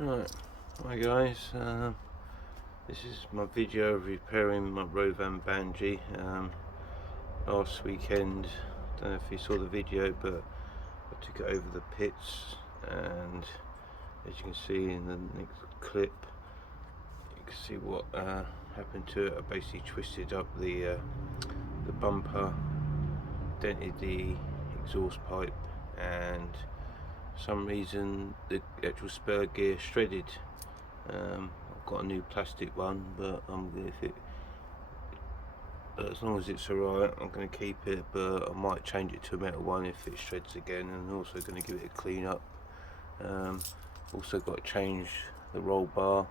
Right, hi guys, this is my video of repairing my Rovan Baja. Last weekend, don't know if you saw the video, but I took it over the pits, and as you can see in the next clip, you can see what happened to it. I basically twisted up the bumper, dented the exhaust pipe, and for some reason the actual spur gear shredded. I've got a new plastic one, but as long as it's alright, I'm going to keep it, but I might change it to a metal one if it shreds again, and also going to give it a clean up. Also got to change the roll bar,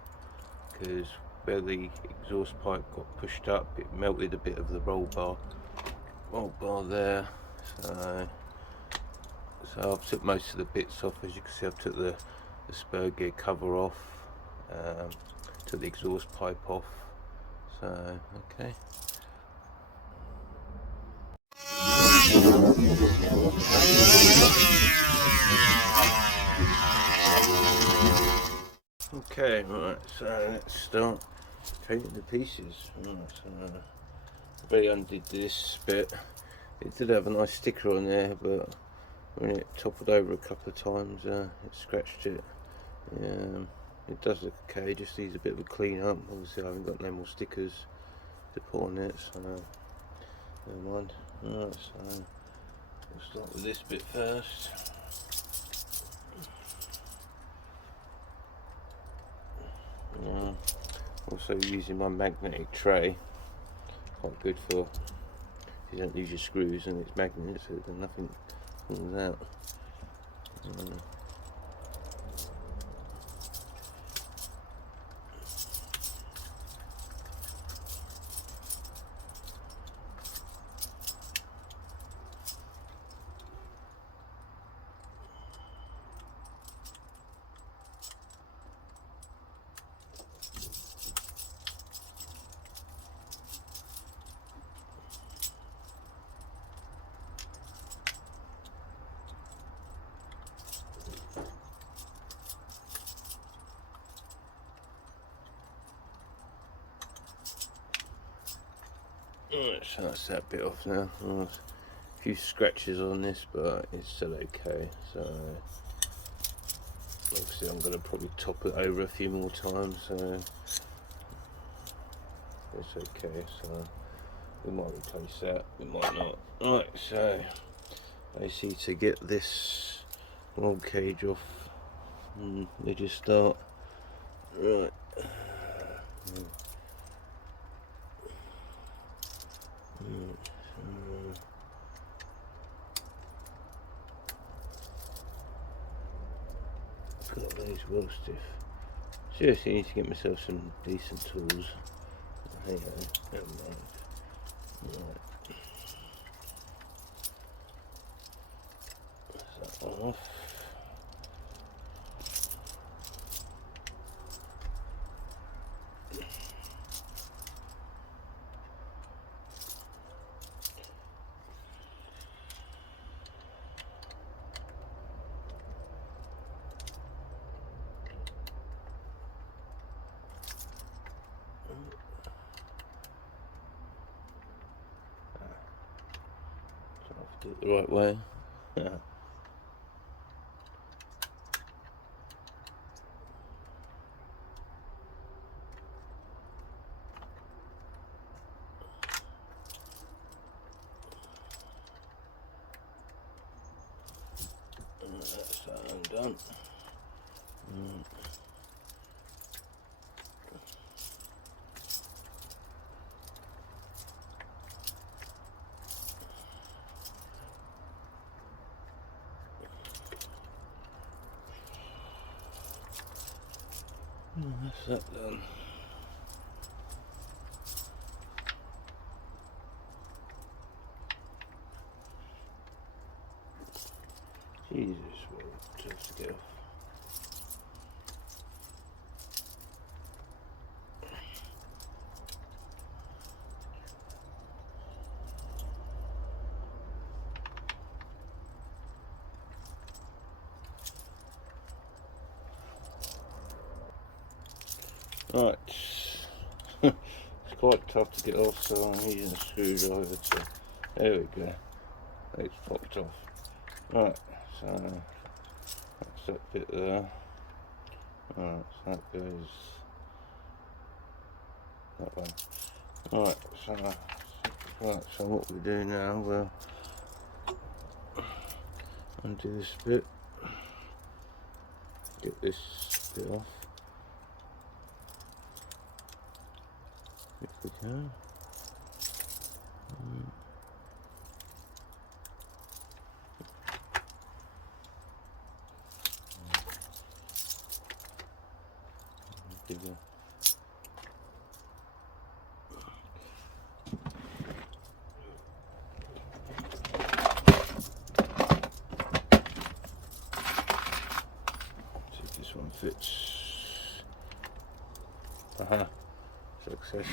because where the exhaust pipe got pushed up, it melted a bit of the roll bar there. So I've took most of the bits off. As you can see, I've took the spur gear cover off, took the exhaust pipe off. So okay. Okay, right, so let's start painting the pieces. Right, so I really undid this bit. It did have a nice sticker on there, but when it toppled over a couple of times, it scratched it. It does look okay, just needs a bit of a clean up. Obviously I haven't got no more stickers to put on it, so never mind. Right, so we'll start with this bit first. Also using my magnetic tray, quite good for if you don't use your screws and it's magnets, so there's nothing falls out. Right, so that's that bit off now. There's a few scratches on this, but it's still okay. So obviously I'm going to probably top it over a few more times, so it's okay. So we might replace that, we might not. Right, so basically to get this roll cage off, we just start. Right. Got these well stiff. Seriously, I need to get myself some decent tools. Hey, never mind. Right. That's that one off. Do it the right way. That's that undone. That's that done. Jesus, well, tough to get off. Right, it's quite tough to get off, so I'm using a screwdriver to, there we go, it's popped off. Right, so that's that bit there. Right, so that goes that way. Right, so what we do now, we'll undo this bit, get this bit off if we can. Bigger. See if this one fits. Aha, success.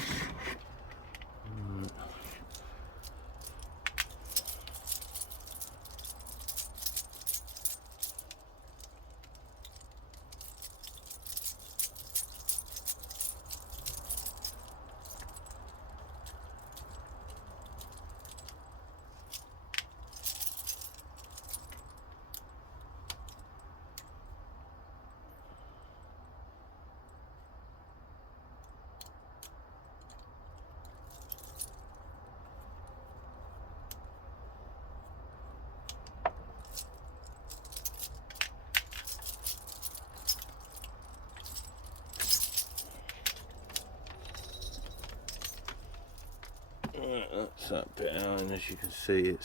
Right, that's that bit out, and as you can see,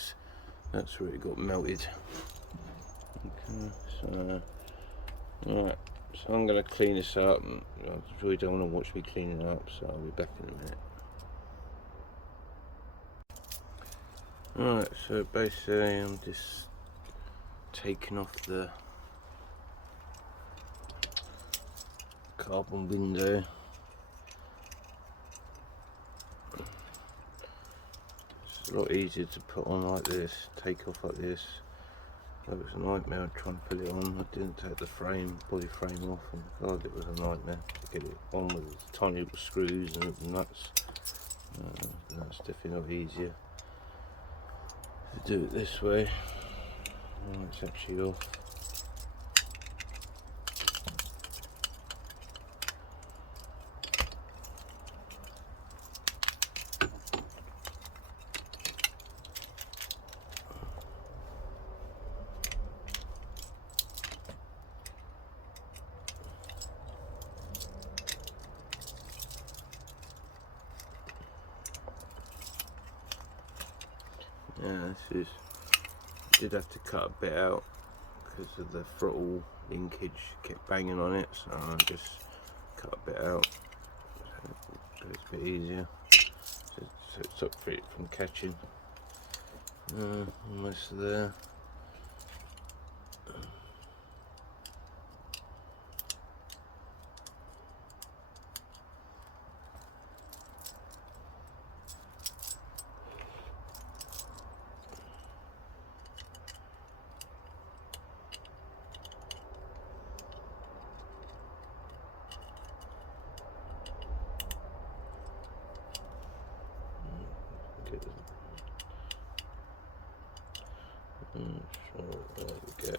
that's where it got melted. Okay, so right, so I'm going to clean this up. And I really don't want to watch me cleaning it up, so I'll be back in a minute. Right, so basically I'm just taking off the carbon window. It's a lot easier to put on like this, take off like this. That was a nightmare trying to put it on. I didn't take the body frame off, and God, it was a nightmare to get it on with these tiny little screws and nuts. That's definitely not easier to do it this way. Oh, it's actually off. Yeah, this is, did have to cut a bit out because of the throttle linkage kept banging on it, so I just cut a bit out so it's a bit easier, so it stopped it from catching. Almost there. So there we go.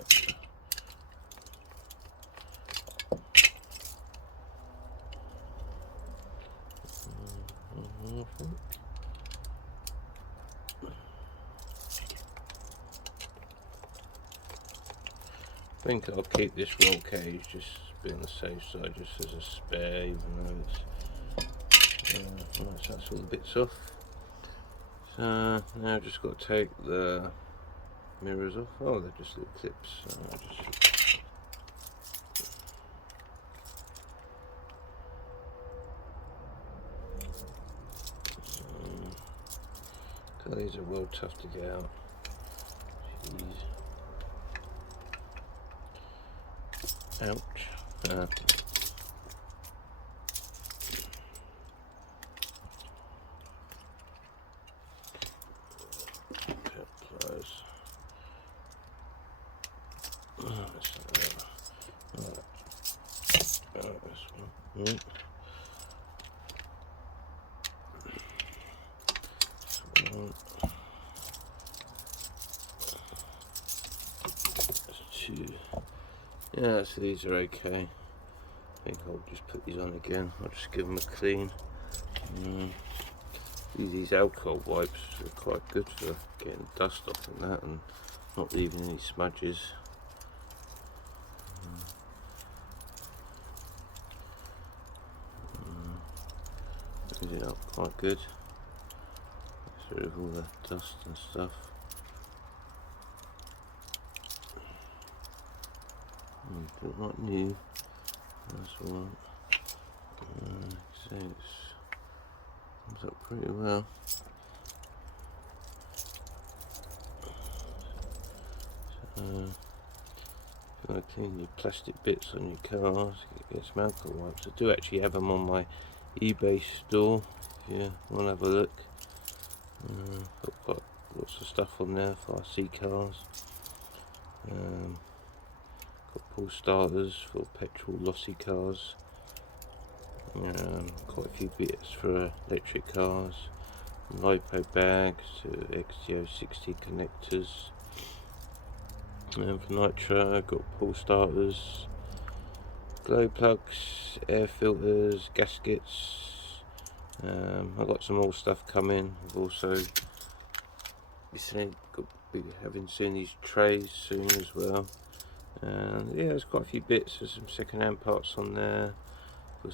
I think I'll keep this roll cage just to be on the safe side, just as a spare, even though it's that's all the bits off. So now I've just got to take the mirrors off. Oh, they're just little clips. So I'll just these are well tough to get out. Jeez. Ouch. Close. This one. Yeah, so these are okay. I think I'll just put these on again. I'll just give them a clean. These alcohol wipes are quite good for getting dust off and that, and not leaving any smudges. Cleans it up quite good. Gets rid of all the dust and stuff. Look like new. That's one. So it comes up pretty well. So, if you want to clean your plastic bits on your cars, get some alcohol wipes. I do actually have them on my eBay store if you want to have a look. Got quite lots of stuff on there for RC cars. Got pull starters for petrol lossy cars. Quite a few bits for electric cars. LiPo bags to XTO60 connectors. And for nitro, I've got pull starters, glow plugs, air filters, gaskets. I've got some more stuff coming. I've also having seen these trays soon as well. And yeah, there's quite a few bits. There's some second-hand parts on there for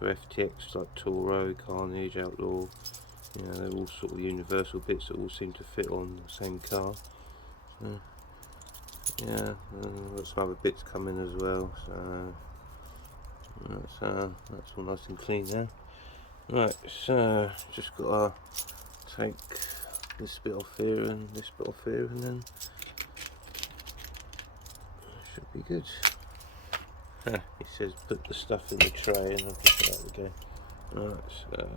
FTX like Toro, Carnage, Outlaw. You know, they're all sort of universal bits that all seem to fit on the same car. So, yeah, got some other bits coming as well. So that's all nice and clean there. Right, so just gotta take this bit off here and this bit off here, and then should be good. He says put the stuff in the tray, and I'll put it out again. Right, so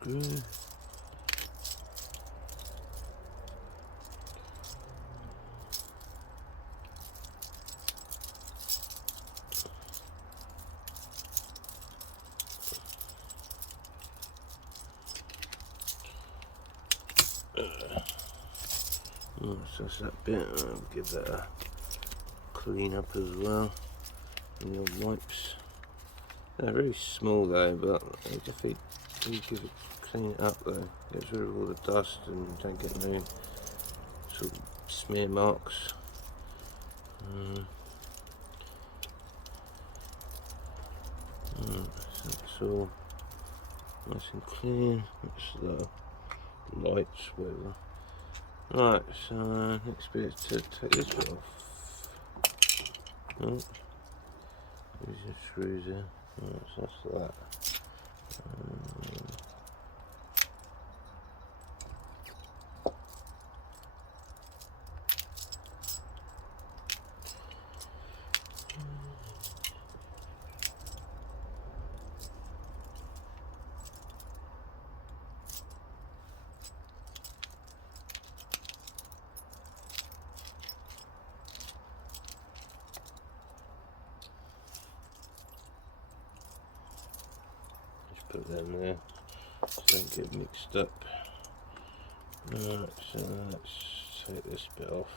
screw. So that's that bit. I'll give that a clean up as well. And the old wipes. They're very small though, but they definitely do give it, clean it up though. Gets rid of all the dust and don't get no sort of smear marks. So that's all nice and clean. It's the lights, whatever. Right, so next bit is to take this bit off. Oh, there's your screws there. Right, so that's that. Put them there so they don't get mixed up. Right, so let's take this bit off.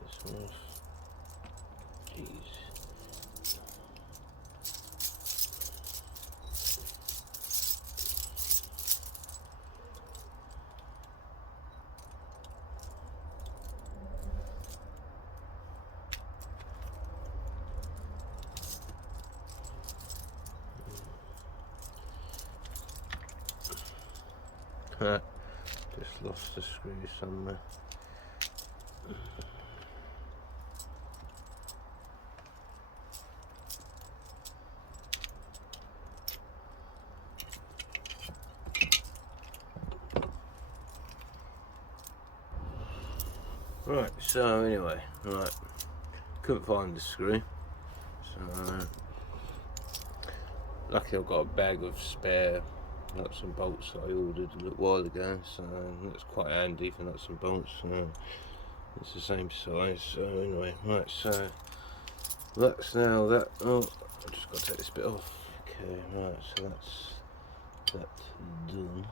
This one off. Jeez. Just lost the screw somewhere. Right, so anyway, right, couldn't find the screw, so luckily I've got a bag of spare nuts and bolts that I ordered a little while ago, so that's quite handy for nuts and bolts. It's the same size. So anyway, right, so that's now that. Oh, I've just got to take this bit off. Okay, right, so that's that done.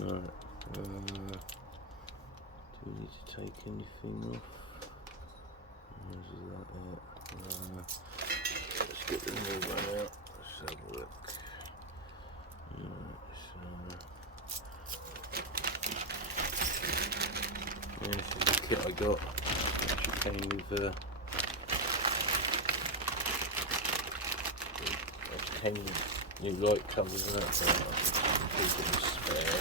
Right, do we need to take anything off? Is that it? Let's get the new one out. Let's have a look. Right, so yeah, this is the kit I got. Actually came with new light covers and that. So I'm keeping the spare.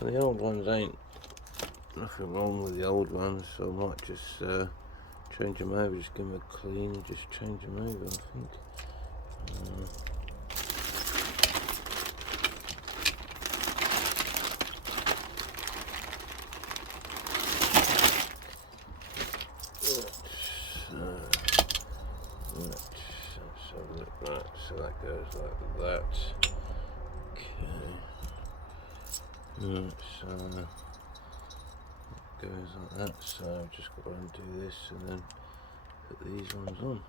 And the old ones ain't nothing wrong with the old ones, so I might just change them over, just give them a clean and just change them over, I think. Right, so that goes like that. Okay. Right, so it goes like that. So I've just got to undo this and then put these ones on.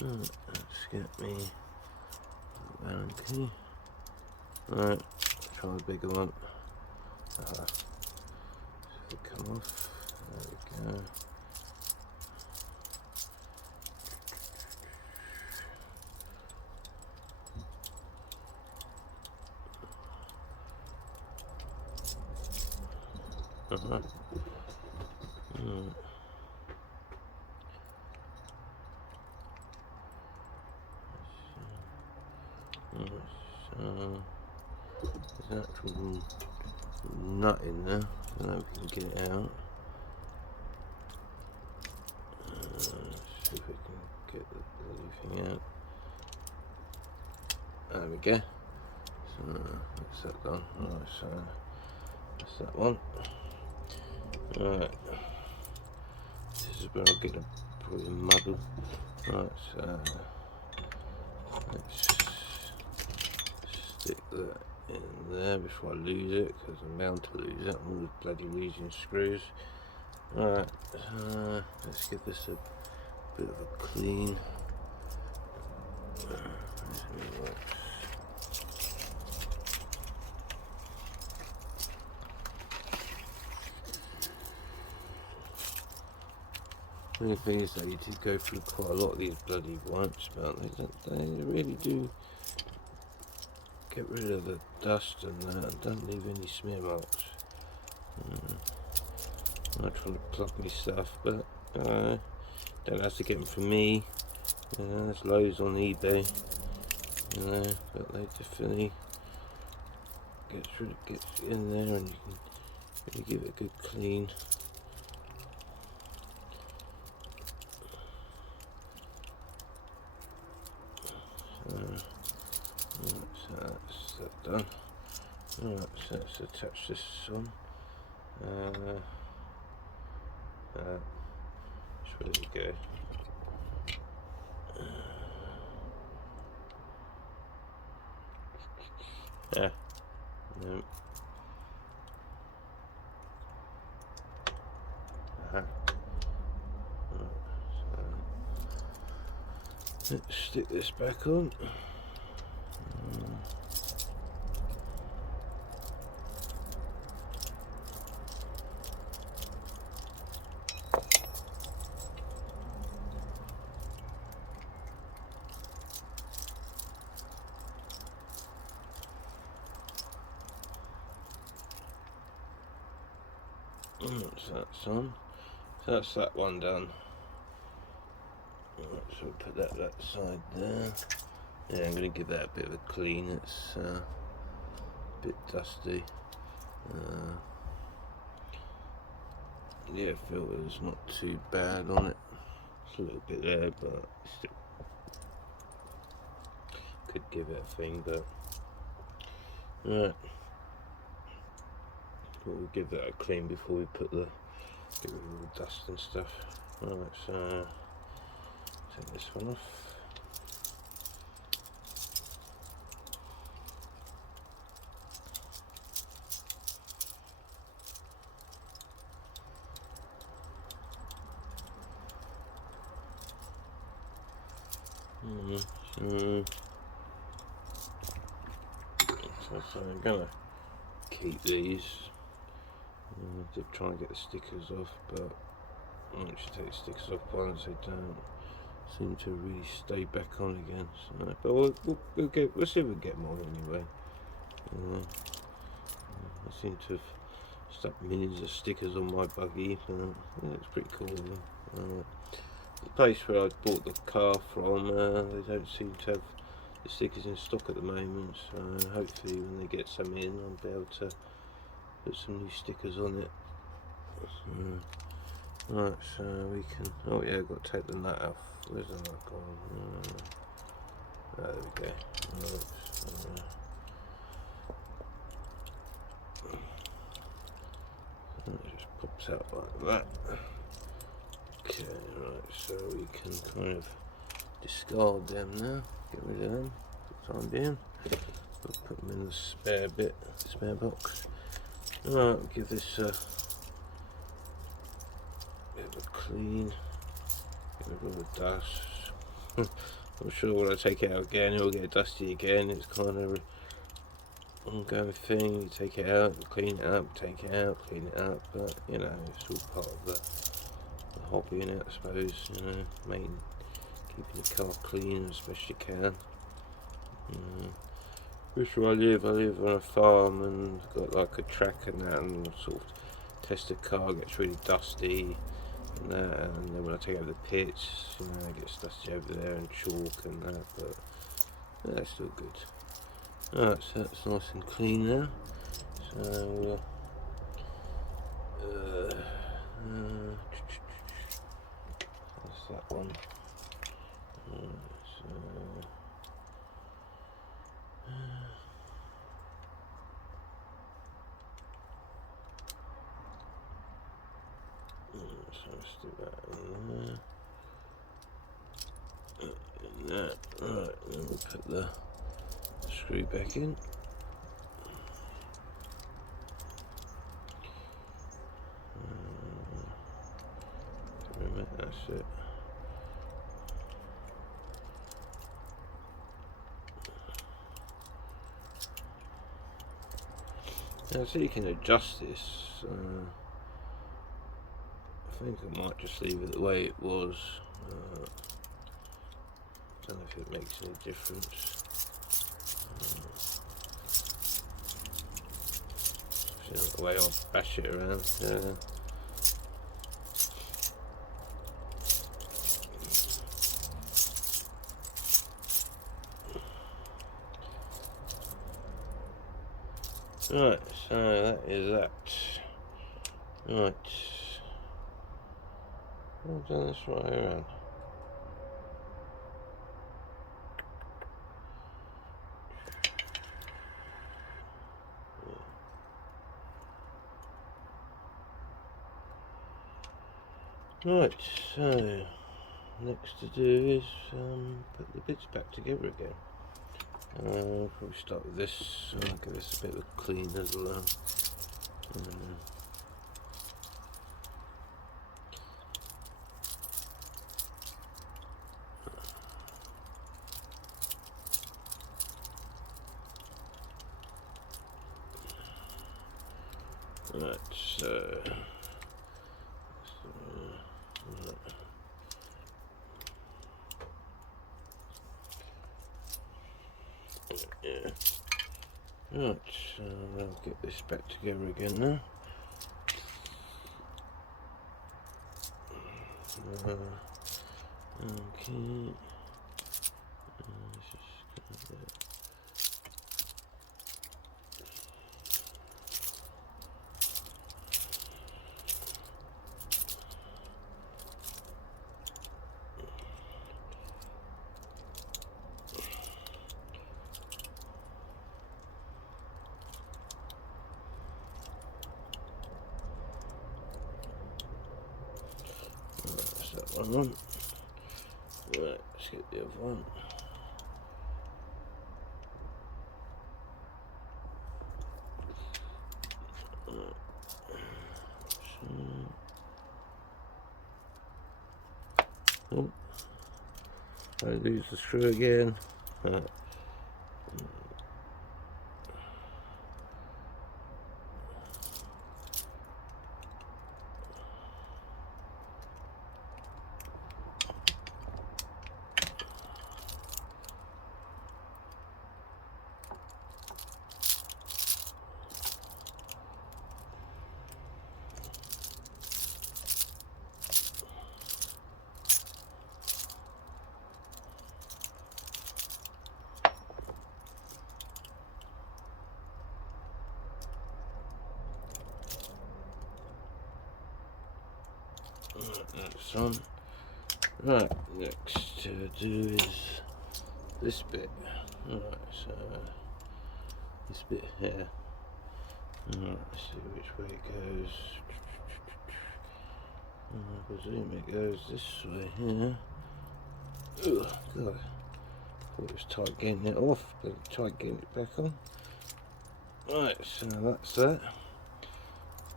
Right, let's get me the Allen key. Right, try the bigger one. So it'll come off. There we go. There's an actual nut in there. I don't know if we can get it out. See if we can get the bloody thing out. There we go. So that's that done. Right, so that's that one. Right. This is where I'll get the probably muddle. Right, so let's stick that in there before I lose it, because I'm bound to lose it. I'm always bloody losing screws. Alright, let's give this a bit of a clean. The only thing is that you did go through quite a lot of these bloody wipes, but they really do get rid of the dust and that, and don't leave any smear marks. I'm not trying to plug my stuff, but don't have to get them from me. There's loads on eBay, but they definitely gets in there, and you can really give it a good clean. So that's that done. Alright, so let's attach this on. Just ready to go. Yeah. No. So let's stick this back on. So that's on. So that's that one done. Right, so we'll put that side there. Yeah, I'm going to give that a bit of a clean. It's a bit dusty. Yeah, filter's not too bad on it. It's a little bit there, but still could give it a thing. But right, we'll give that a clean before we put get rid of all the dust and stuff. let's take this one off. So I'm gonna keep these. I did try and get the stickers off, but once you take the stickers off once, they don't seem to really stay back on again. So, but we'll see if we get more anyway. I seem to have stuck millions of stickers on my buggy. Yeah, it's pretty cool. The place where I bought the car from, they don't seem to have the stickers in stock at the moment, so hopefully when they get some in, I'll be able to put some new stickers on it. Right, so we can, oh yeah, I've got to take the nut off. Where's the nut gone? There we go. Right, it just pops out like that. Okay, right, so we can kind of discard them now, get rid of them for the time being. We'll put them in the spare box. Right, I'll give this a bit of a clean, get rid of all the dust. I'm sure when I take it out again, it'll get dusty again. It's kind of an ongoing thing. You take it out, clean it up, take it out, clean it up, but you know, it's all part of the hobby in it, I suppose. You know, keeping the car clean as best you can. Which where I live on a farm and got like a track and that, and sort of test the car, gets really dusty and that, and then when I take over the pits, you know, it gets dusty over there and chalk and that, but yeah, that's still good. Alright, so that's nice and clean now. So that's that one. So let's do that in there. Right, then we'll put the screw back in. That's it. Now, so you can adjust this. I think I might just leave it the way it was. Don't know if it makes any difference. The way I'll bash it around. Right, so that is that. Right. I've done this right around. Right, so next to do is put the bits back together again. Probably start with this. I'll give this a bit of a clean as well. Right, so yeah. Right, so I'll get this back together again now. Okay. So one on. Right, let's get the other one. Oh, I lose the screw again. That's on. Right, next to do is this bit. Right, so this bit here. Right, let's see which way it goes. I presume it goes this way here. Ugh, God. Thought it was tight getting it off, but tight getting it back on. Right, so that's that.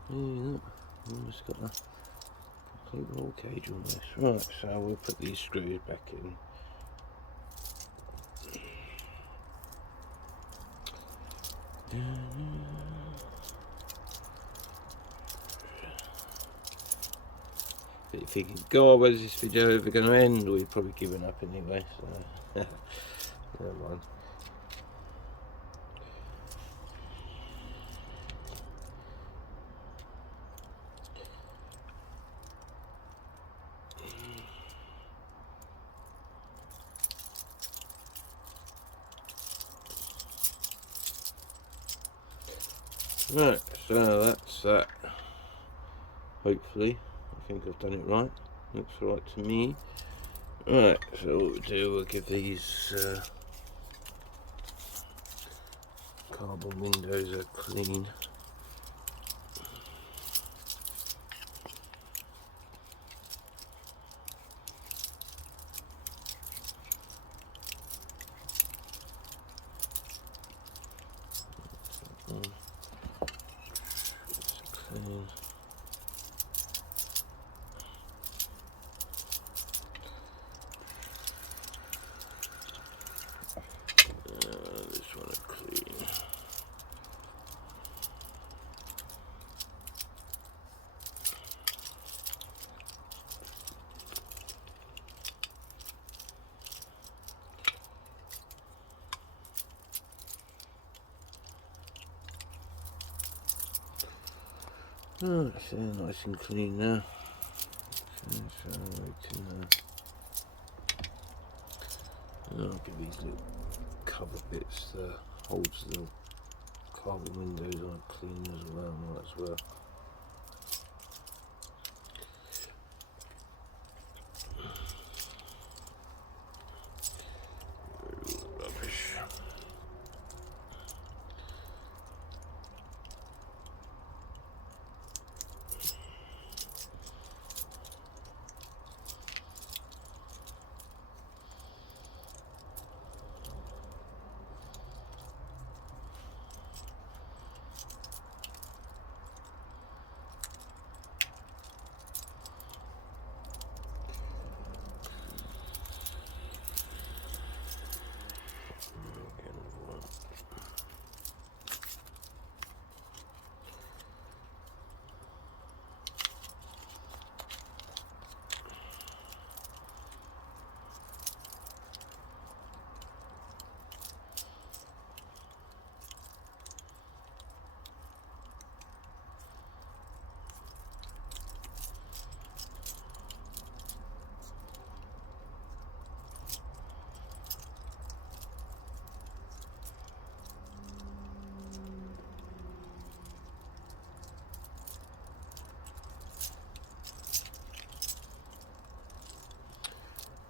Yeah, almost got a complete roll cage on this. Right, so we'll put these screws back in. But if you can go, where's this video ever going to end? We've probably given up anyway, so never mind. Right, so that's that. Hopefully, I think I've done it right. Looks right to me. Right, so what we'll do, we'll give these carbon windows a clean. Clean. This one is clean. Oh, it's nice and clean now. So we can I'll give these little cover bits, the holds the carbon windows on clean as well, might as well. Rubbish.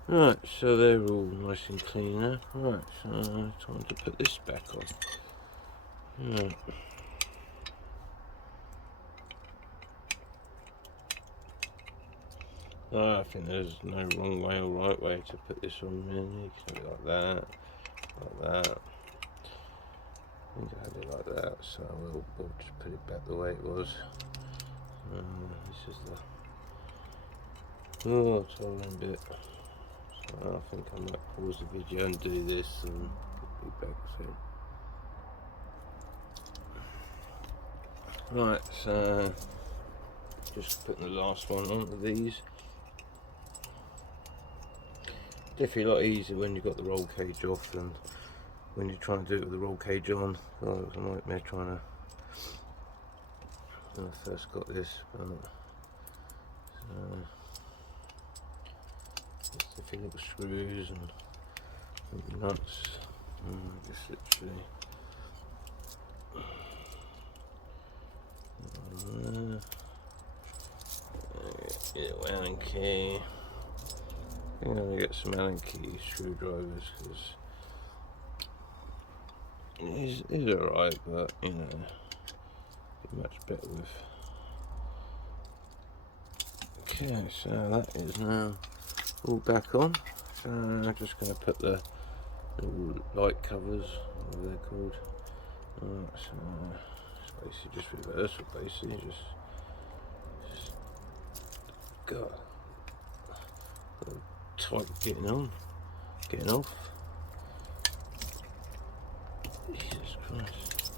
Right, so they're all nice and clean now. Right, so time to put this back on. Right. I think there's no wrong way or right way to put this on. Really, you can have it like that, like that. You can have it like that. So we'll just put it back the way it was. This is the tolling bit. So I think I might pause the video and do this, and be back soon. Right, so just putting the last one onto these. Definitely a lot easier when you've got the roll cage off than when you're trying to do it with the roll cage on. Oh, it was a nightmare trying to, when I first got this. But, just a few little screws and nuts. Just literally. Little Allen key. I'm going to get some Allen key screwdrivers because he's alright, but you know, be much better with. Okay, so that is now all back on. So I'm just going to put the little light covers, whatever they're called. Right, so it's basically just reversal, basically just got tight getting on, getting off. Jesus Christ.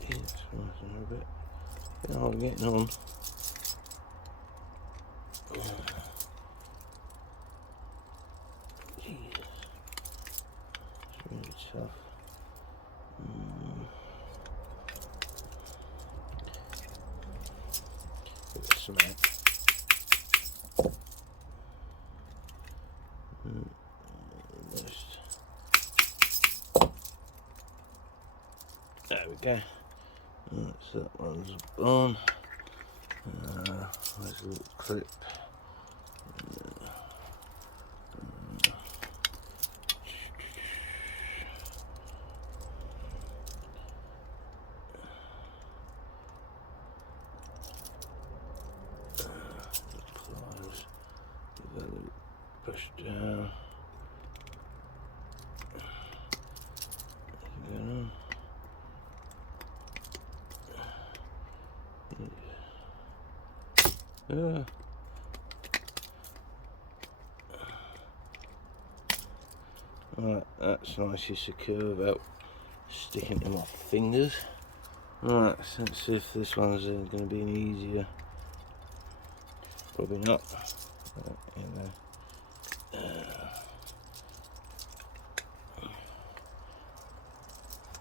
Jesus Christ, a bit hard getting on. Jesus. It's really tough. Smack. There we go. So that one's on. There's a little clip. Push down. Right, that's nicely secure without sticking to my fingers. Right, so let's see if this one's going to be any easier. Probably not. But, you know.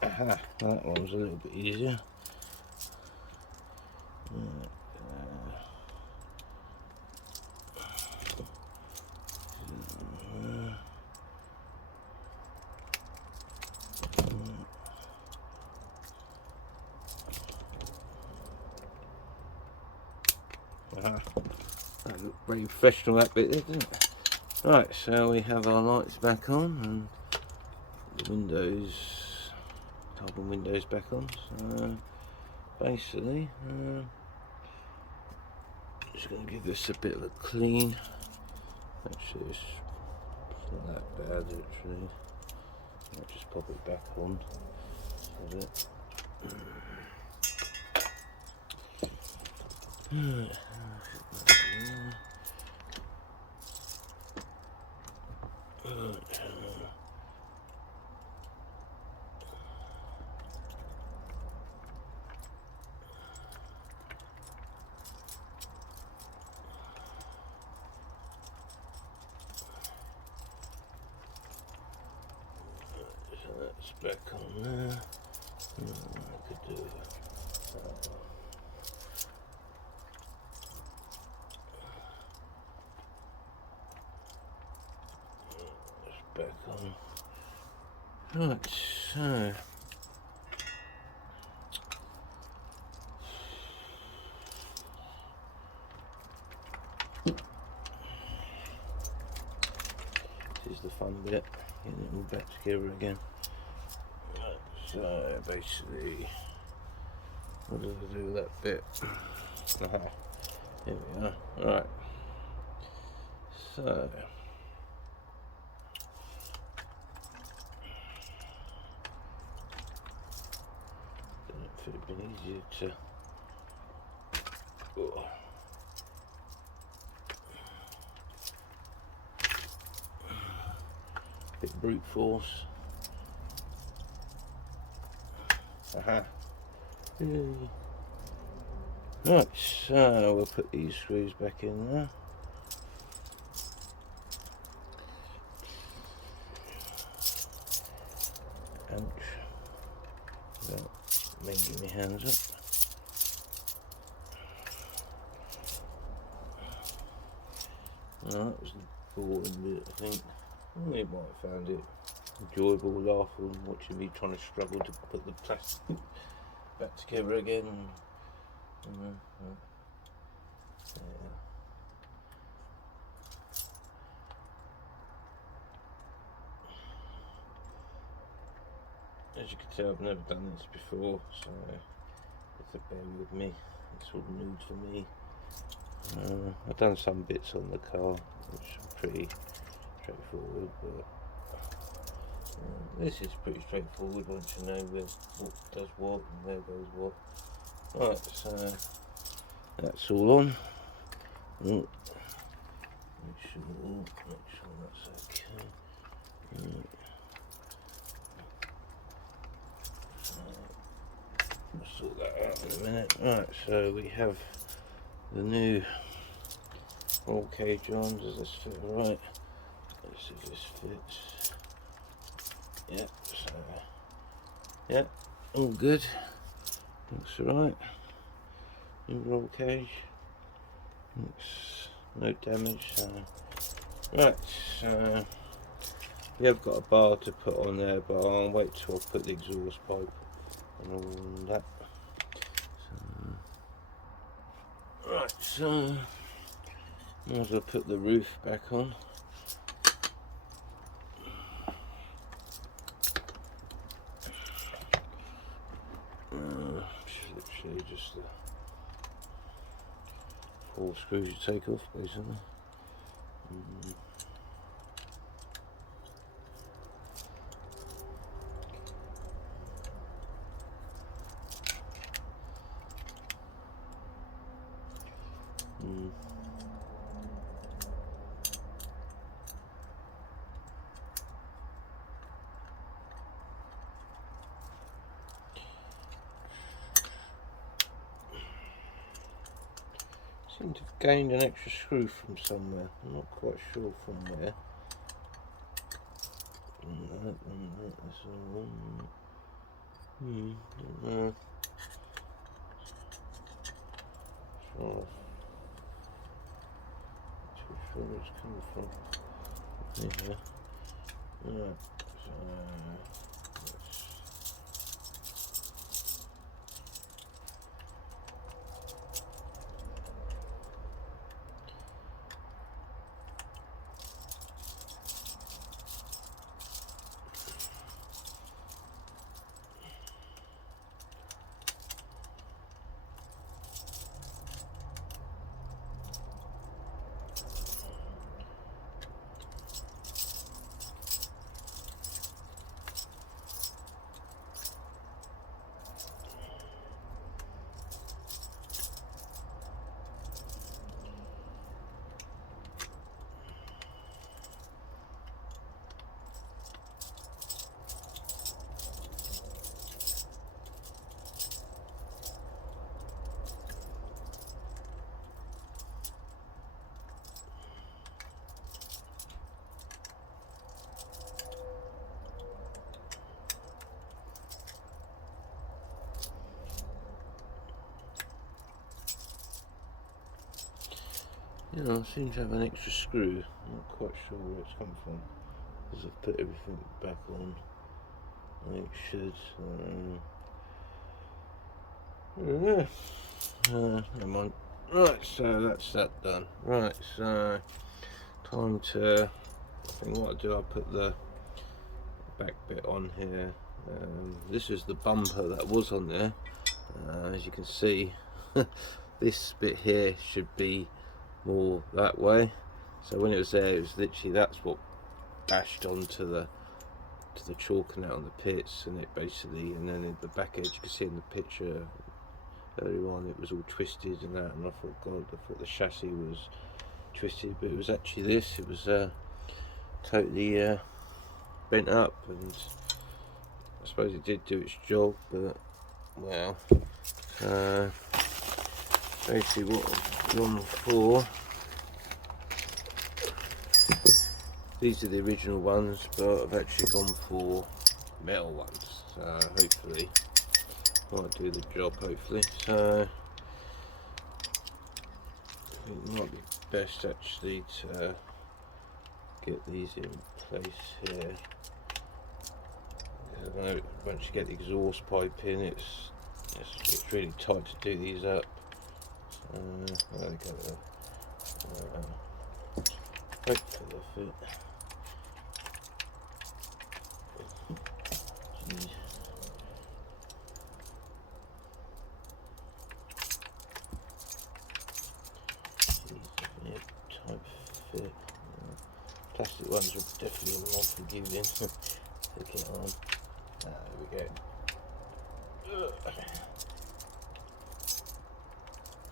Aha, that one's a little bit easier. That looked very professional, that bit, didn't it? Right, so we have our lights back on and the windows, carbon windows back on. So basically, just going to give this a bit of a clean. Actually, it's not that bad actually. I'll just pop it back on. That's it. That's back on there. I could do it's back on. Right, so this is the fun bit, getting it all back together again. So basically, what did I do with that bit? Aha, here we are. Right. So if it had been easier to bit brute force. Aha. Right, so we'll put these screws back in there. Ouch. Without making my hands up. No, that was the boring bit, I think. You might have found it enjoyable laughing, watching me trying to struggle to put the plastic back together again. Yeah. As you can tell, I've never done this before, so you have to bear with me. It's all new for me. I've done some bits on the car, which are pretty straightforward, but this is pretty straightforward once you know what does what and where goes what. Right, so that's all on. Make sure that's okay. We'll sort that out in a minute. Right, so we have the new roll cage on. Does this fit right? Let's see if this fits. Yep, so yeah, all good. Looks alright. New roll cage. Looks no damage. So right, so we have got a bar to put on there, but I'll wait till I put the exhaust pipe and all that. So, right, so might as well put the roof back on. Literally just the 4 screws you take off, basically. Seem to have gained an extra screw from somewhere. I'm not quite sure from where. Too sure where it's coming from. Yeah. Right. Yeah, I seem to have an extra screw. I'm not quite sure where it's come from, because I've put everything back on. I think it should. Never mind. Right, so that's that done. Right, so time to. I think what I do, I put the back bit on here. This is the bumper that was on there. As you can see, this bit here should be more that way. So when it was there, it was literally, that's what bashed onto the chalk and out on the pits, and it basically, and then in the back edge, you can see in the picture earlier on, it was all twisted and that, and I thought, God, I thought the chassis was twisted, but it was actually this. It was totally bent up, and I suppose it did do its job, but well, basically what I've gone for, these are the original ones, but I've actually gone for metal ones, so hopefully might do the job, hopefully. So it might be best actually to get these in place here. I know once you get the exhaust pipe in, it's really tight to do these up. There we go. Hopefully they'll fit. Type fit. Plastic ones are definitely more forgiving. Look it on. There we go.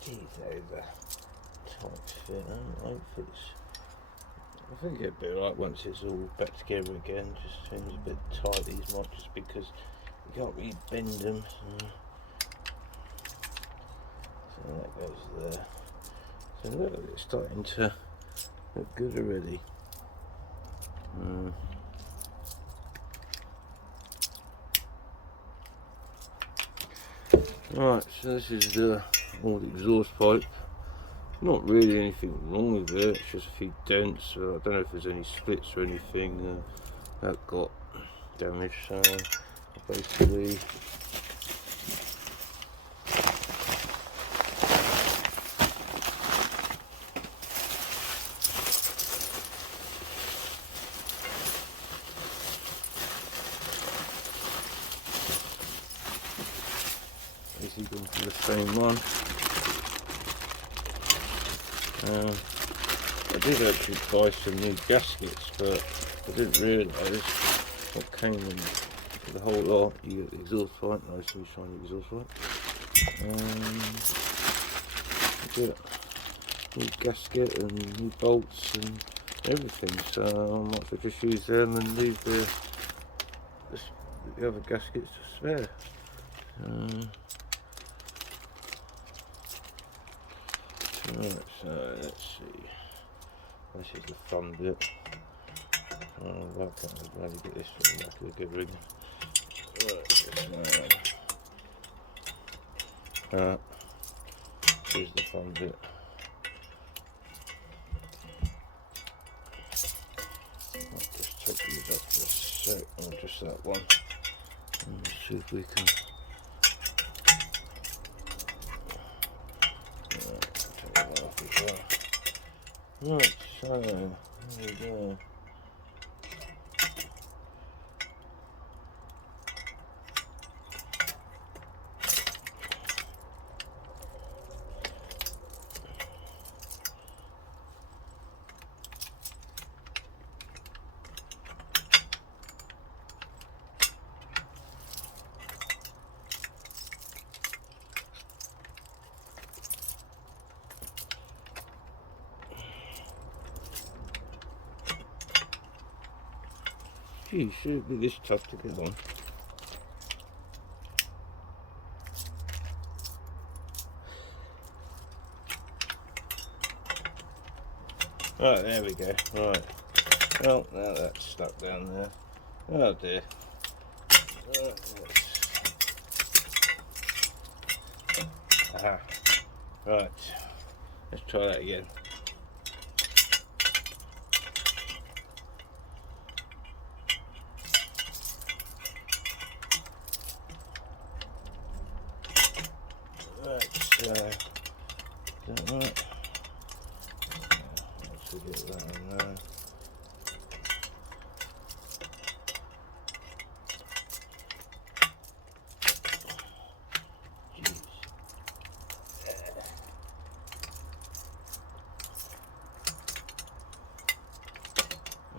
Geez, over. Tight fit. I think it'll be alright once it's all back together again. Just seems a bit tight, these might, just because you can't really bend them. So that goes there. So look, it's starting to look good already. Right, so this is the old exhaust pipe. Not really anything wrong with it, it's just a few dents. I don't know if there's any splits or anything that got damaged. So basically, going for the same one. I did actually buy some new gaskets, but I didn't realise what came in the whole lot. You get the exhaust pipe, nice new shiny exhaust pipe. You get new gasket and new bolts and everything, so I might as well just use them and leave the other gaskets to spare. Right, so let's see. This is the fun bit. Why can't I bloody get this thing back to a good rig? Right, here's the fun bit. I'll just take these up for a sec, or just that one. And see if we can. Right, so there we go. Gee, shouldn't be this tough to get on. Right, there we go. Right. Well, now that's stuck down there. Oh dear. Aha. Right. Let's try that again. Is that right? Let's get that in there.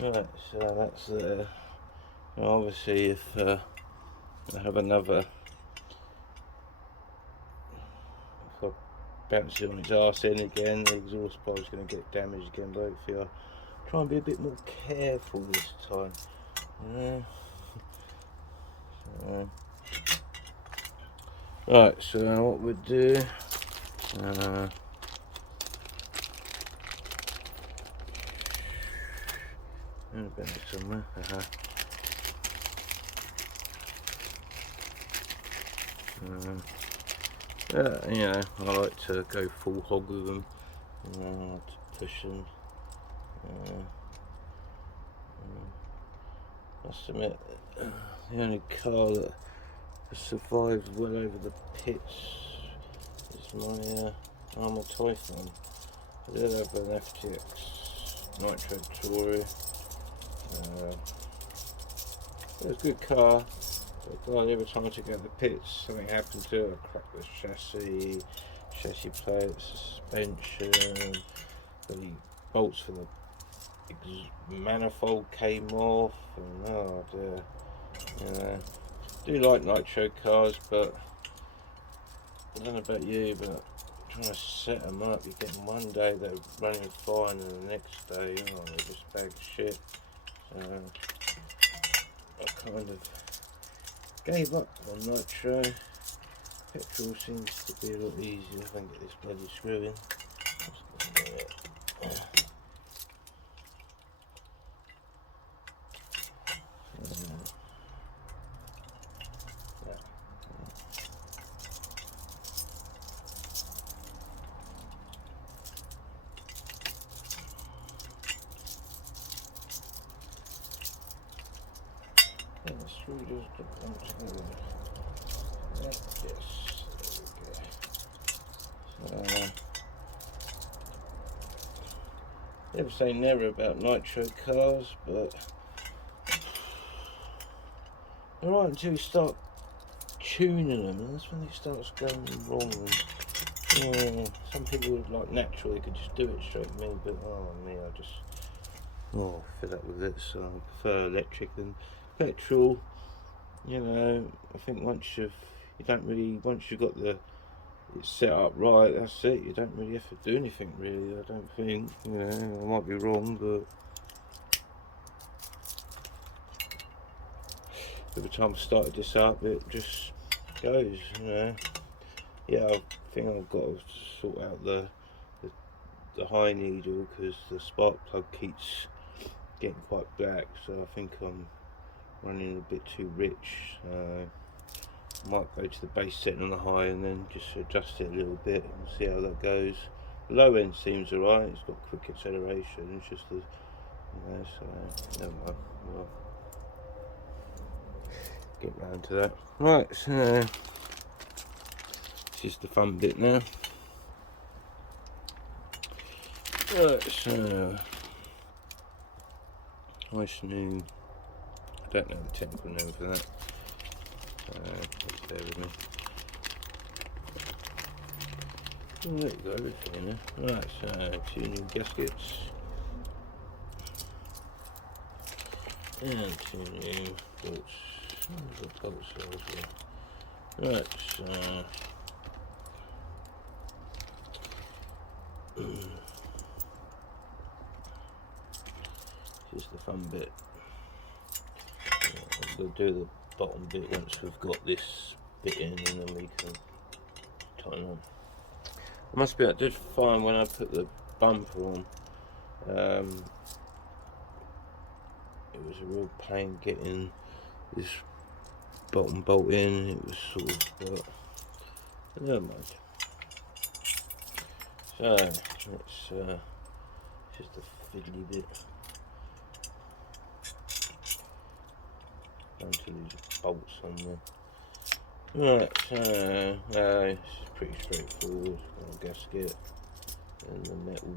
Right, so that's there. Now obviously if I have another, if I bounce it on its arse in again, the exhaust pipe's going to get damaged again, but hopefully I'll try and be a bit more careful this time. Right, so what we'll do, and a bit somewhere. You know, I like to go full hog with them. I like to push them. Must admit, the only car that has survived well over the pits is my Armour Typhoon. I did have an FTX Nitro Tourer. It was a good car, but God, every time I took it out the pits, something happened to it. I cracked the chassis plates, suspension, the bolts for the manifold came off, and oh dear. Do like nitro cars, but I don't know about you, but trying to set them up, you get them one day they're running fine, and the next day, oh, they're just bag of shit. So I kind of gave up on nitro. Petrol seems to be a lot easier if I can get this bloody screw in. Never say never about nitro cars, but they're right until you start tuning them, and that's when it starts going wrong. And, some people would like natural, they could just do it straight to me, but oh me, I just fed up with it, so I prefer electric than petrol. You know, I think once you've got it's set up right, that's it. You don't really have to do anything really, I don't think. You know, I might be wrong, but every time I started this up, it just goes, you know. Yeah, I think I've got to sort out the high needle, because the spark plug keeps getting quite black, so I think I'm running a bit too rich. Might go to the base setting on the high and then just adjust it a little bit and see how that goes. The low end seems alright, it's got quick acceleration, it's just the, so never mind. Well, get round to that. Right, so this is the fun bit now. Right, so nice new, I don't know the technical name for that. Please bear with me. Oh, there we go, everything in there. Right, so 2 new gaskets. And 2 new bolts. The bolts as well. Right, so this is the fun bit. We'll do the bottom bit once we've got this bit in, and then we can tighten on. I must be, I did find when I put the bumper on, it was a real pain getting this bottom bolt in. It was sort of, but never mind. So let's just a fiddly bit. Onto these bolts on there. Right, so this is pretty straightforward. Got a gasket and the metal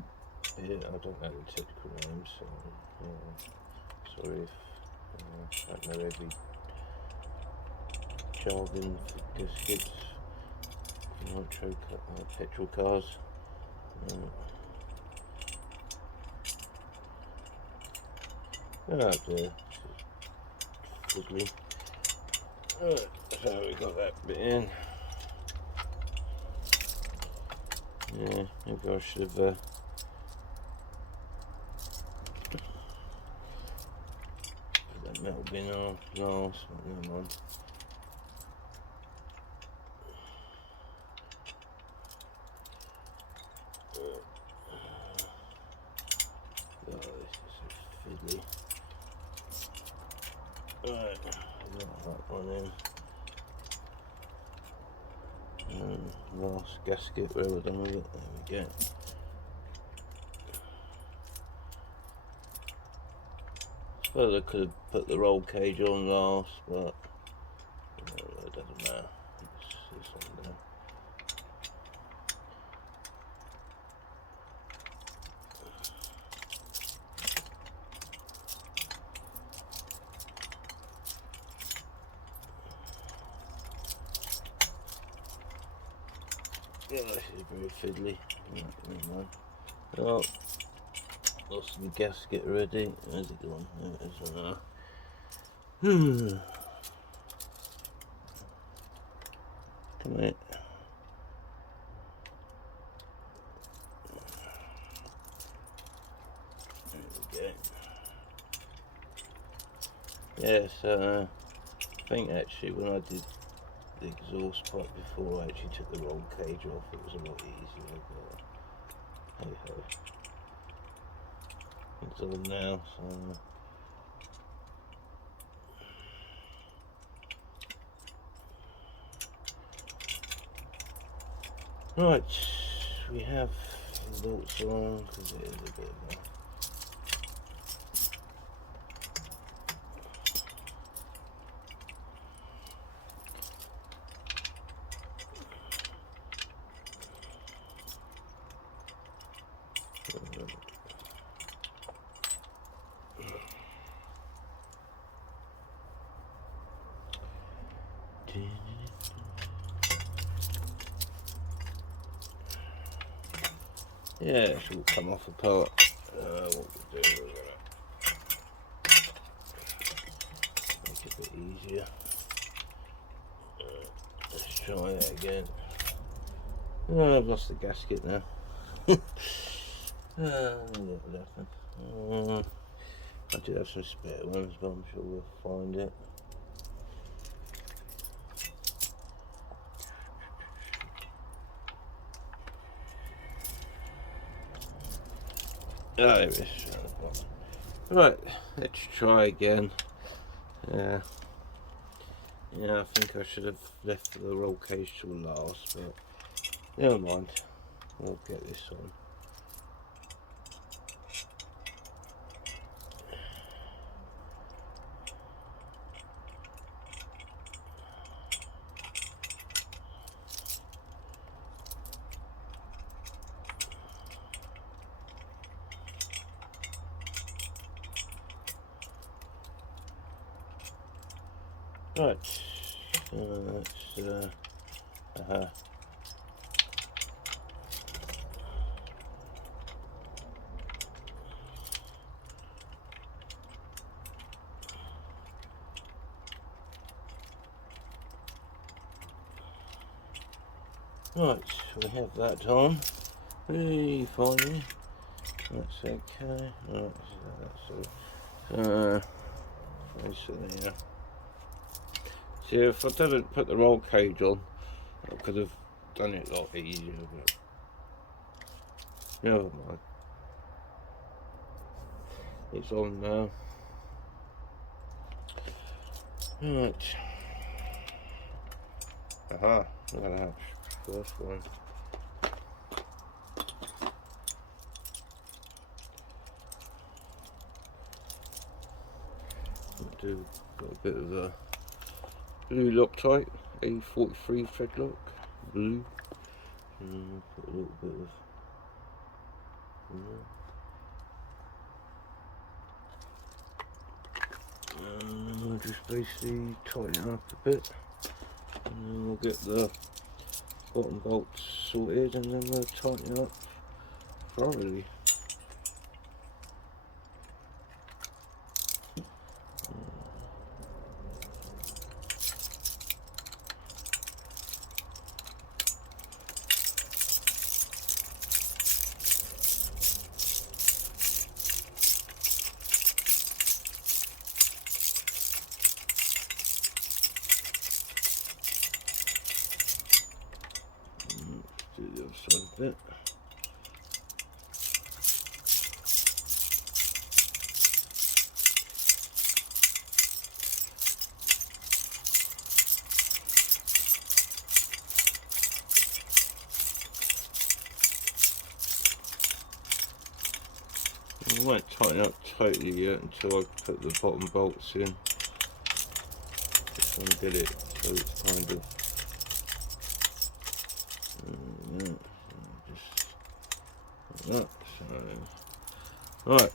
bit. I don't know the technical names, so sorry if I don't know every jargon for gaskets, nitro petrol cars. Oh dear, fiddly. Right, so we got that bit in. Yeah, maybe I should have put that metal bin on last, but never mind. Oh, this is so fiddly. Right, got that one in. And last gasket, where we're done with it, there we go. I suppose I could have put the roll cage on last, but it doesn't matter. It's on there. Yeah, this is very fiddly. Never mind. Oh, lost the gasket already. Where's it gone? There it is. Come on. There we go. Yeah, so I think actually when I did the exhaust pipe before, I actually took the roll cage off. It was a lot easier, but hey ho. It's on now, so. Right, we have the bolts on because it is a bit of a. Yeah, it should all come off apart. What we'll do, we're gonna make it a bit easier. Let's try that again. Oh, I've lost the gasket now. What happened? I do have some spare ones, but I'm sure we'll find it. Oh, there it is. Right, let's try again. Yeah, I think I should have left the roll cage till last, but never mind. We'll get this on. Right, let's right, we have that on. Hey, finally. That's okay. Right, so that's all. There. See, if I didn't put the roll cage on, I could have done it a lot easier, but never mind. It's on now. Right. Aha, look at that first one. Got a bit of a blue Loctite, A43 thread lock, blue. Put a little bit of. I'll just basically tighten it up a bit, and then we'll get the bottom bolts sorted, and then we'll tighten it up thoroughly. other side a bit. I won't tighten up totally yet until I put the bottom bolts in. Just undo it so it's kind of just like that. So right,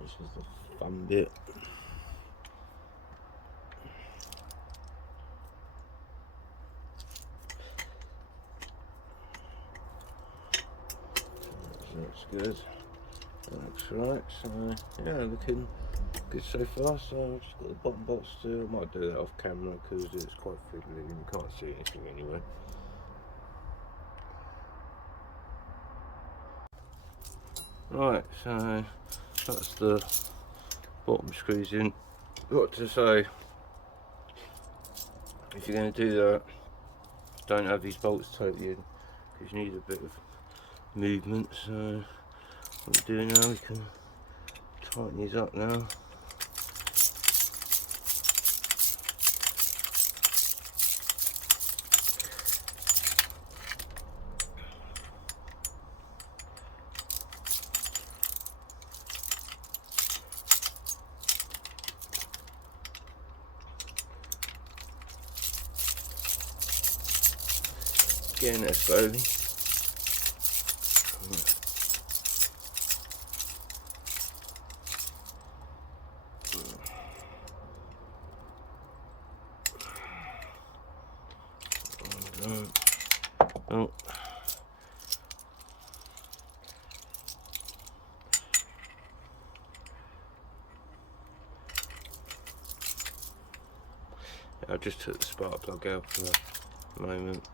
this is the fun bit. That's good. That looks right. So yeah, looking good so far. So I've just got the bottom bolts to do. I might do that off camera because it's quite fiddly and you can't see anything anyway. Right, so that's the bottom screws in. Got to say, if you're going to do that, don't have these bolts totally in because you need a bit of movement. So what we do now, we can tighten these up now. Getting there slowly. Oh. I just took the spark plug out for the moment.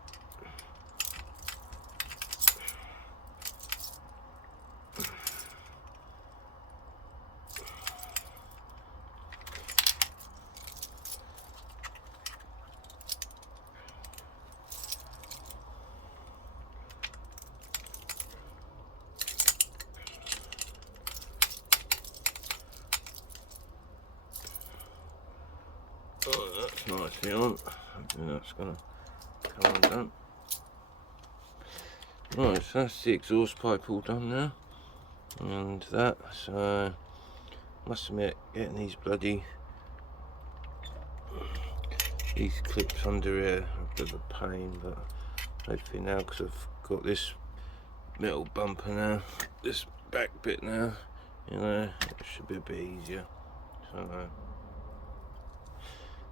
Oh, that's nicely on. And that's gonna come undone. Right, so that's the exhaust pipe all done now. And that, so must admit, getting these clips under here a bit of a pain, but hopefully now, because I've got this metal bumper now, this back bit now, you know, it should be a bit easier. So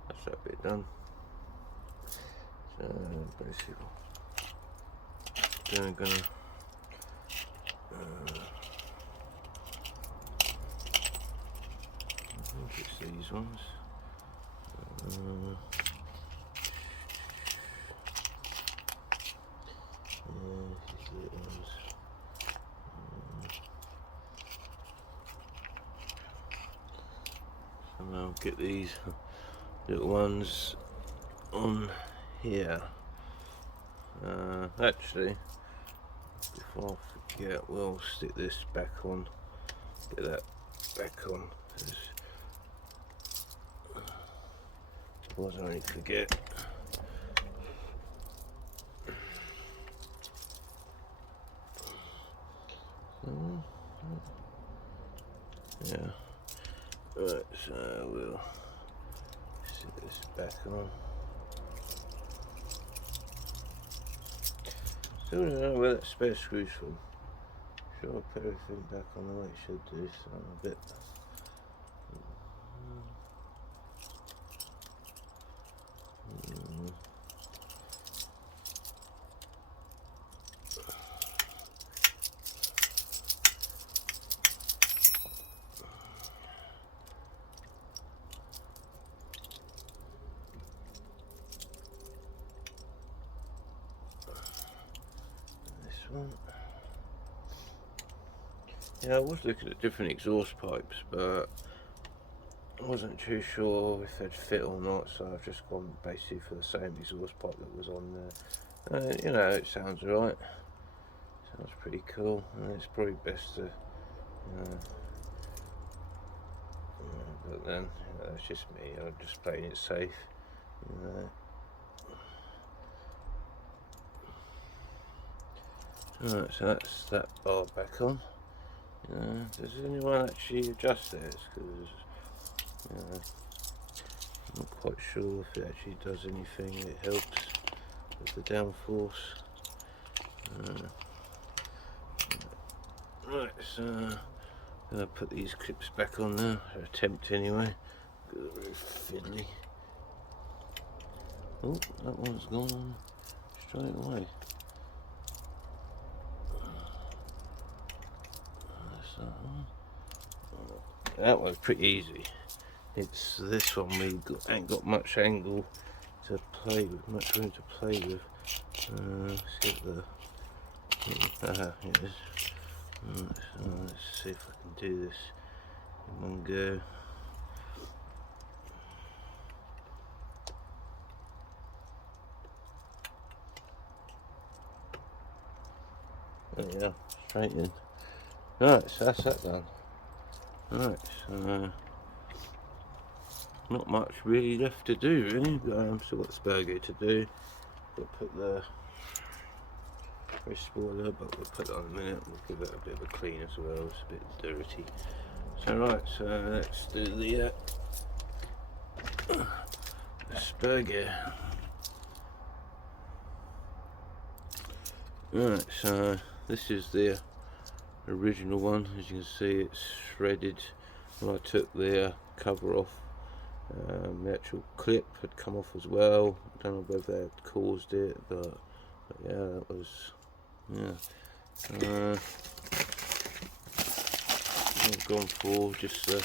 that's that bit done. So basically, then I'm gonna I think it's these ones. And I'll get these little ones on here. Actually, before I forget, we'll stick this back on. Get that back on. Otherwise I only forget. Yeah. Right, so we'll stick this back on. Still don't know where that spare screw's from. Sure, I'll put everything back on the way it should do, so I'm a bit. Yeah, I was looking at different exhaust pipes, but wasn't too sure if they'd fit or not, so I've just gone basically for the same exhaust pipe that was on there. You know, it sounds alright. Sounds pretty cool, and it's probably best to, but then, it's just me, I'm just playing it safe, Alright, so that's that bar back on. Does anyone actually adjust this? Because I'm not quite sure if it actually does anything. It helps with the downforce. Right, so I'm going to put these clips back on now, or attempt anyway. Very fiddly. Oh, that one's gone straight away. That's that one. That one's pretty easy. It's this one we ain't got much angle to play with, much room to play with. Let's get the. Here it is. Let's see if I can do this in one go. There we are, straight in. Right, so that's that done. Right, so not much really left to do, really. But I've still got the spur gear to do. We'll put the wrist spoiler, but we'll put that on in a minute. We'll give it a bit of a clean as well. It's a bit dirty. So right, so let's do the spur gear. Right, so this is the original one. As you can see, it's shredded. When I took the cover off, the actual clip had come off as well. I don't know whether that caused it, but yeah, that was, I've gone for just the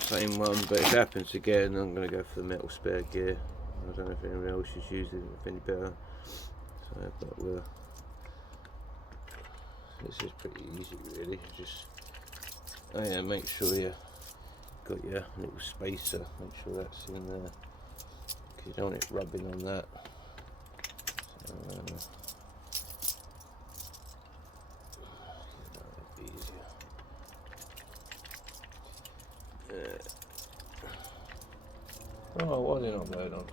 same one, but if it happens again, I'm going to go for the metal spare gear. I don't know if anyone else is using it any better. So, but this is pretty easy, really. Just make sure you got your little spacer. Make sure that's in there, because you don't want it rubbing on that. So, that'll be easier. Oh, why did I not load on?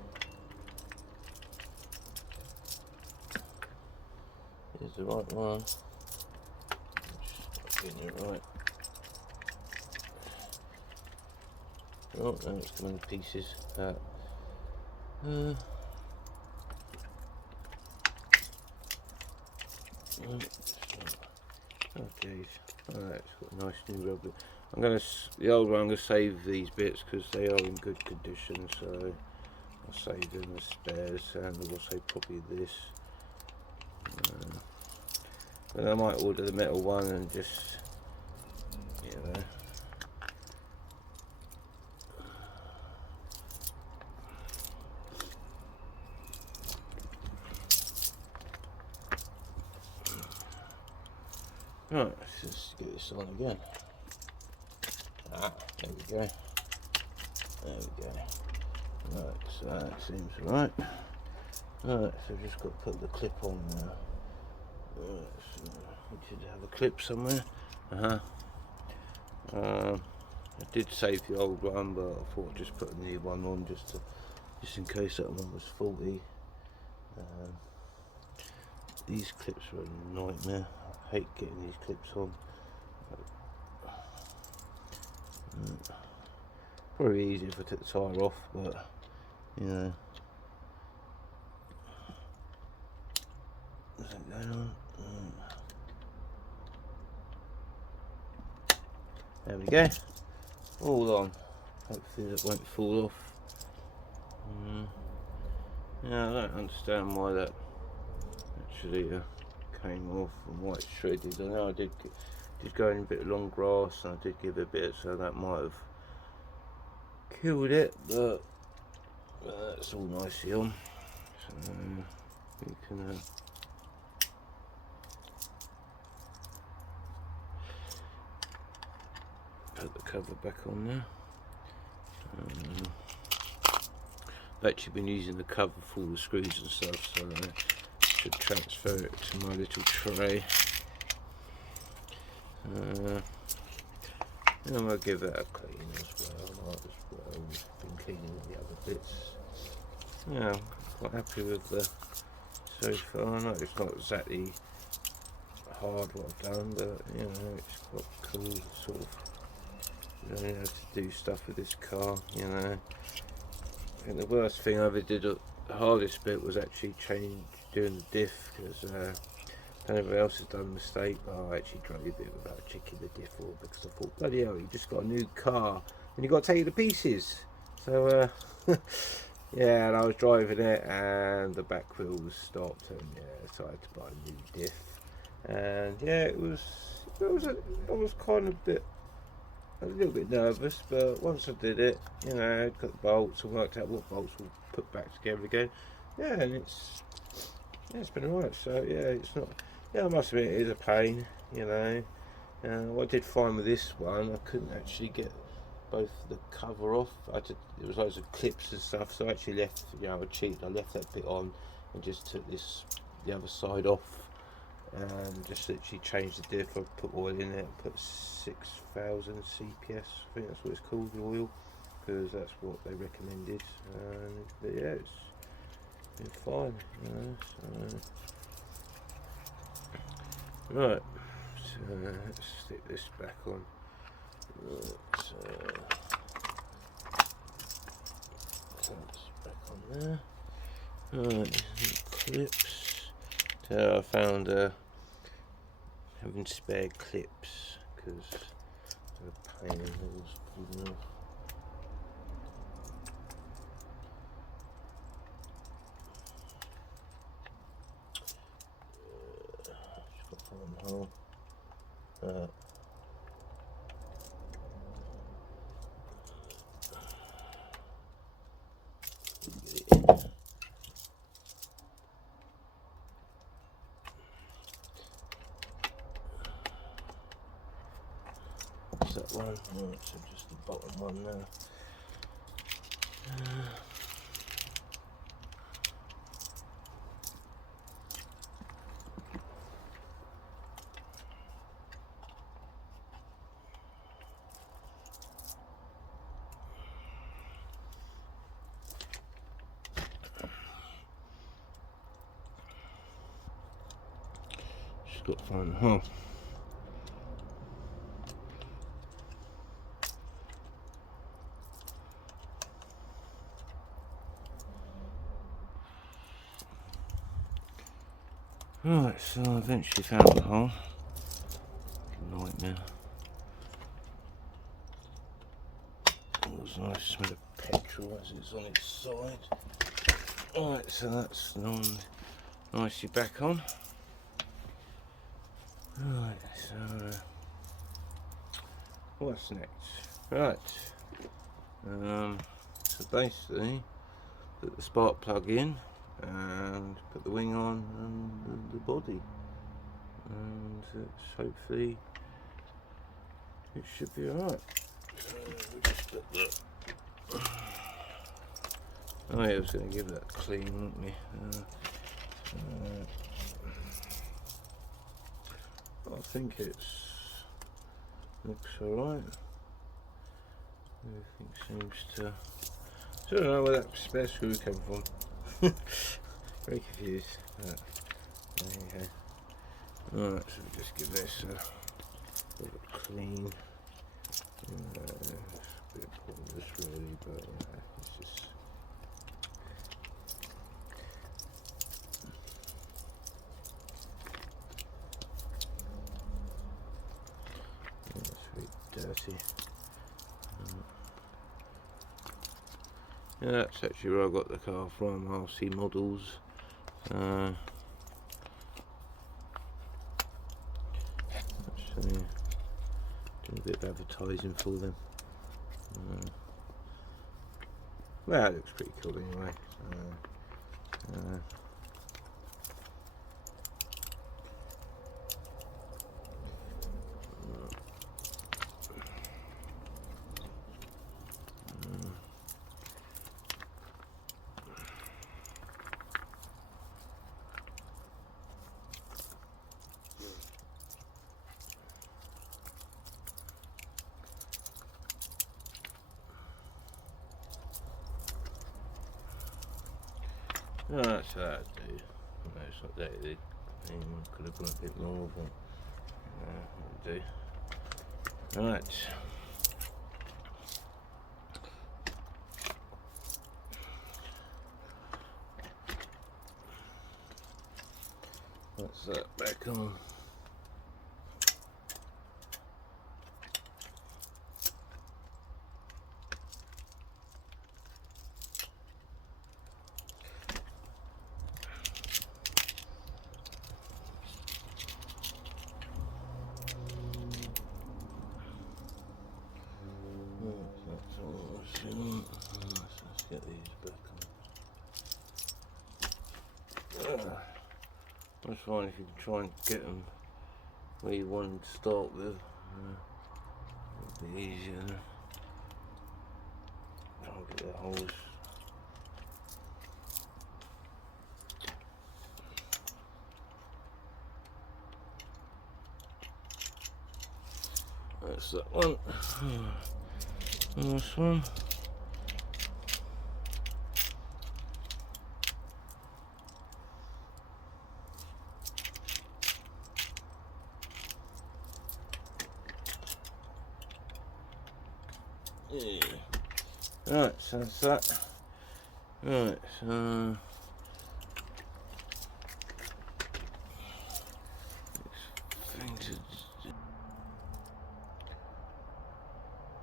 Here's the right one. Just getting it right. Oh, now it's coming to pieces. Oh geez. Alright, it's got a nice new rubber. The old one, I'm going to save these bits because they are in good condition, so I'll save them as spares, and I'll say probably this. But I might order the metal one and just, Right, let's just get this on again. There we go. There we go. Right, so that seems right. Right, so I've just got to put the clip on now. Right, so we should have a clip somewhere. I did save the old one, but I thought I'd just put a new one on just in case that one was faulty. These clips are a nightmare. I hate getting these clips on. Probably easier if I took the tyre off, but what's that going on? There we go. All on. Hopefully that won't fall off. Yeah, I don't understand why that actually came off and why it's shredded. I know I did go in a bit of long grass, and I did give it a bit, so that might have killed it, but that's all nicely on. So we can put the cover back on now. I've actually been using the cover for all the screws and stuff, so I should transfer it to my little tray. And I'm going to give that a clean as well. Might as well. Been cleaning the other bits. Yeah, I'm quite happy with the so far. I know it's not exactly hard what I've done, but you know, it's quite cool sort of, you know, how to do stuff with this car, you know. I think the worst thing I ever did, the hardest bit was actually doing the diff, because everyone else has done a mistake, but I actually drove it without checking the diff oil, because I thought, bloody hell, you just got a new car and you got to take it to pieces. So yeah, and I was driving it and the back wheel was stopped, and yeah, so I had to buy a new diff. And yeah, I was kind of a little bit nervous, but once I did it, you know, I got the bolts and worked out what bolts we'll put back together again. Yeah, and it's been alright. So yeah, it's not. Yeah, I must admit it is a pain, you know. What I did find with this one, I couldn't actually get both the cover off. There was loads of clips and stuff, so I actually left, you know, I left that bit on and just took the other side off, and just literally changed the diff. I put oil in it, put 6,000 CPS, I think that's what it's called, the oil, because that's what they recommended. But yeah, it's been fine, you know. So right, so let's stick this back on. So that's back on there. Right, clips. So I found having spare clips, because they're a pain in the heels. Just got one hole. That one, right, so just the bottom one now. Just got to find the hole. Right, so I eventually found the hole. Nightmare. It was nice smell of petrol as it's on its side. Right, so that's nicely back on. Right, so what's next? Right, so basically put the spark plug in and put the wing on and the body, and hopefully it should be alright. So we'll just put that. Oh yeah, I was going to give that a clean, wouldn't we? I think looks alright. Everything seems to. I don't know where that spare screw came from. Very confused. There you go. Alright, so we'll just give this a little clean. It's a bit pointless really, but it's just. It's very dirty. Yeah, that's actually where I got the car from, RC Models. Actually, doing a bit of advertising for them. Well, it looks pretty cool anyway. Right, so that'll do. No, it's not that big. Could have gone a bit more, but that'll do. Right. That's that back on. That's all I've seen. Let's get these back on. That's fine if you can try and get them where you want them to start with. It'll be easier. Try and get the holes. That's that one. And this one. Yeah. Right, so that's that. Right, so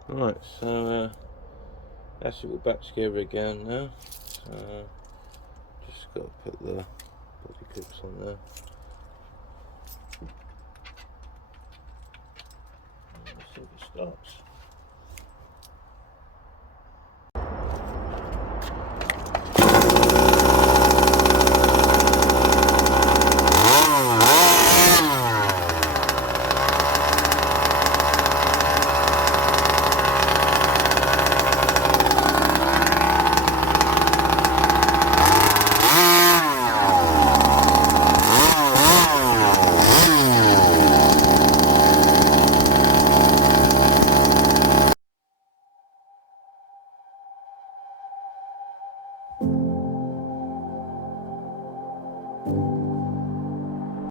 right, so that's it all back together again now. So just got to put the body clips on there. Let's see if it starts.